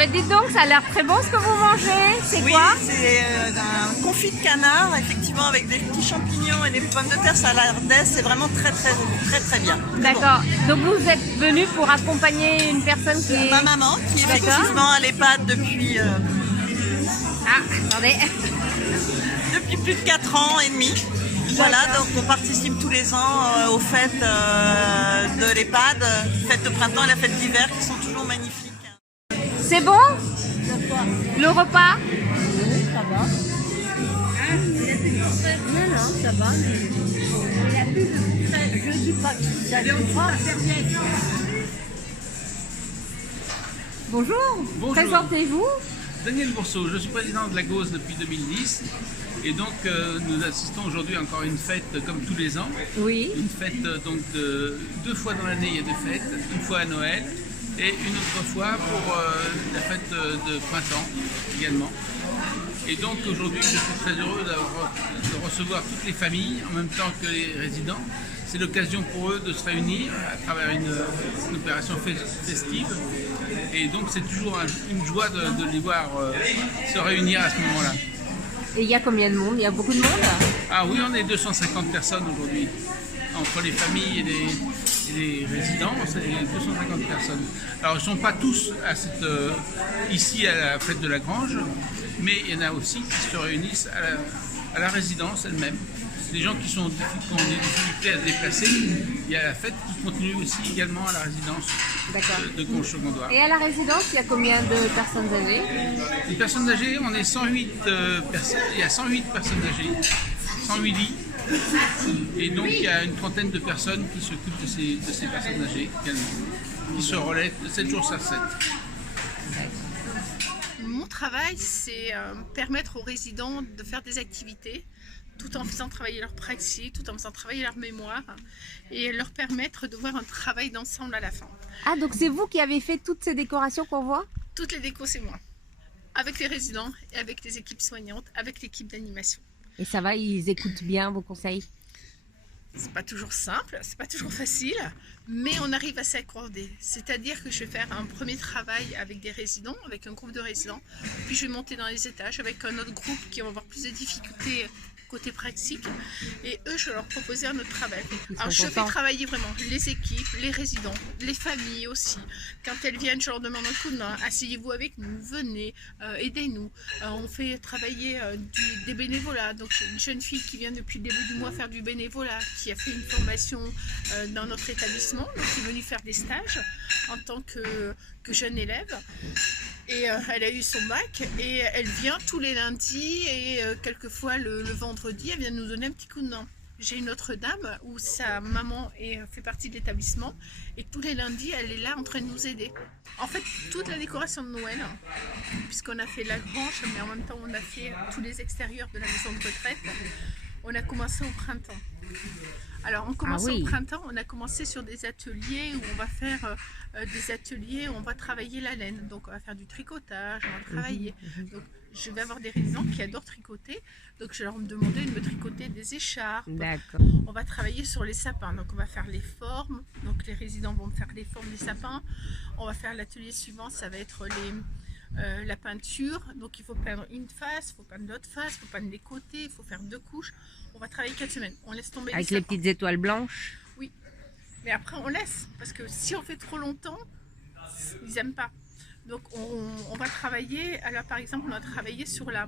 Bah dites donc, ça a l'air très bon ce que vous mangez. C'est Oui, quoi? c'est un confit de canard, effectivement, avec des petits champignons et des pommes de terre saladaises. C'est vraiment très bien. D'accord. Donc vous êtes venu pour accompagner une personne qui est... Ma maman, qui est D'accord. effectivement à l'EHPAD depuis Ah, attendez. plus de 4 ans et demi. Voilà, donc on participe tous les ans aux fêtes de l'EHPAD, fêtes de printemps et la fête d'hiver qui sont toujours magnifiques. C'est bon? Le repas? Oui, ça va. Non, non, ça va. Il n'y a plus de frais. Je dis pas que ça ne pas. Bonjour. Bonjour. Présentez-vous. Daniel Bourseau, je suis président de la GOS depuis 2010 et donc nous assistons aujourd'hui encore à une fête comme tous les ans. Oui. Une fête donc deux fois dans l'année il y a des fêtes, une fois à Noël et une autre fois pour la fête de printemps également. Et donc aujourd'hui je suis très heureux de recevoir toutes les familles en même temps que les résidents. C'est l'occasion pour eux de se réunir à travers une opération festive. Et donc c'est toujours une joie de les voir se réunir à ce moment-là. Et il y a combien de monde? Il y a beaucoup de monde? Ah oui, on est 250 personnes aujourd'hui. Entre les familles et les résidents, c'est 250 personnes. Alors ils ne sont pas tous ici à la fête de la Grange, mais il y en a aussi qui se réunissent à la résidence elle-même. Les gens qui ont des difficultés à se déplacer, il y a la fête qui continue aussi également à la résidence de Conches-sur-Gondoire. Et à la résidence, il y a combien de personnes âgées? Les personnes âgées, on est 108 personnes, il y a 108 personnes âgées, 108 lits. Et donc il y a une trentaine de personnes qui s'occupent de ces personnes âgées également, qui se relaient 7 jours sur 7. Mon travail, c'est permettre aux résidents de faire des activités tout en faisant travailler leur praxis, tout en faisant travailler leur mémoire et leur permettre de voir un travail d'ensemble à la fin. Ah, donc c'est vous qui avez fait toutes ces décorations qu'on voit? Toutes les décos, c'est moi. Avec les résidents et avec les équipes soignantes, avec l'équipe d'animation. Et ça va, ils écoutent bien vos conseils? C'est pas toujours simple, c'est pas toujours facile, mais on arrive à s'accorder. C'est-à-dire que je vais faire un premier travail avec des résidents, avec un groupe de résidents, puis je vais monter dans les étages avec un autre groupe qui va avoir plus de difficultés côté pratique, et eux, je vais leur proposer un autre travail. Alors je fais travailler vraiment les équipes, les résidents, les familles aussi. Quand elles viennent, je leur demande un coup de main, asseyez-vous avec nous, venez, aidez-nous. On fait travailler des bénévolats. Donc j'ai une jeune fille qui vient depuis le début du mois faire du bénévolat, qui a fait une formation dans notre établissement, donc qui est venue faire des stages en tant que jeune élève. Et elle a eu son bac et elle vient tous les lundis et quelquefois le vendredi, elle vient nous donner un petit coup de main. J'ai une autre dame où sa maman fait partie de l'établissement et tous les lundis, elle est là en train de nous aider. En fait, toute la décoration de Noël, puisqu'on a fait la grange, mais en même temps on a fait tous les extérieurs de la maison de retraite, on a commencé au printemps. Alors en commençant au printemps, on a commencé sur des ateliers où on va faire des ateliers où on va travailler la laine. Donc on va faire du tricotage, on va travailler. Donc je vais avoir des résidents qui adorent tricoter, donc je vais leur demander de me tricoter des écharpes. D'accord. On va travailler sur les sapins, donc on va faire les formes, donc les résidents vont me faire les formes des sapins. On va faire l'atelier suivant, ça va être la peinture, donc il faut peindre une face, il faut peindre l'autre face, il faut peindre les côtés, il faut faire 2 couches. On va travailler 4 semaines, on laisse tomber Avec les petites étoiles blanches? Oui, mais après on laisse, parce que si on fait trop longtemps, ils n'aiment pas. Donc on va travailler, alors par exemple on a travaillé sur la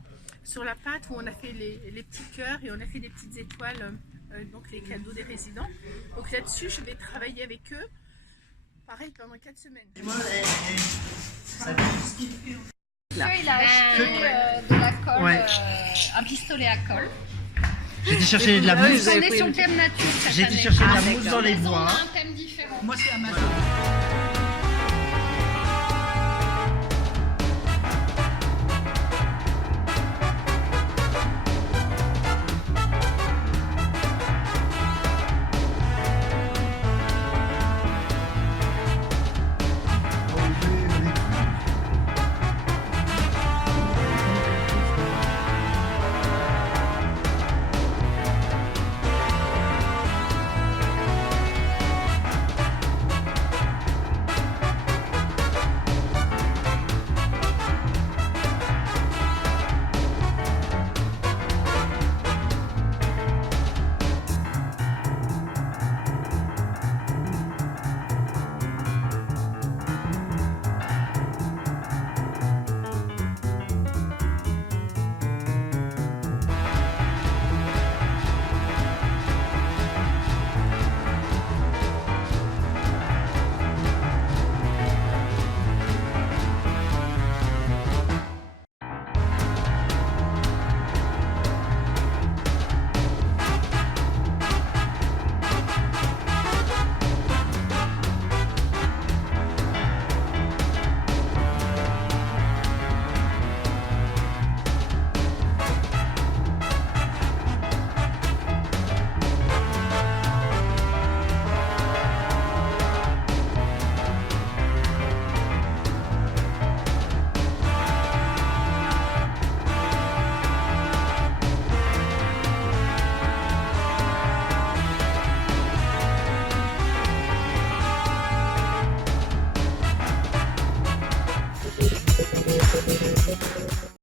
pâte où on a fait les petits cœurs et on a fait des petites étoiles, donc les cadeaux des résidents. Donc là-dessus je vais travailler avec eux, pareil pendant 4 semaines. il a acheté de la colle, Ouais. un pistolet à colle. J'ai été chercher de la mousse. On est sur le thème nature cette J'ai année. été chercher de la Ah, mousse dans les on bois. a un thème différent. Moi, c'est Amazon.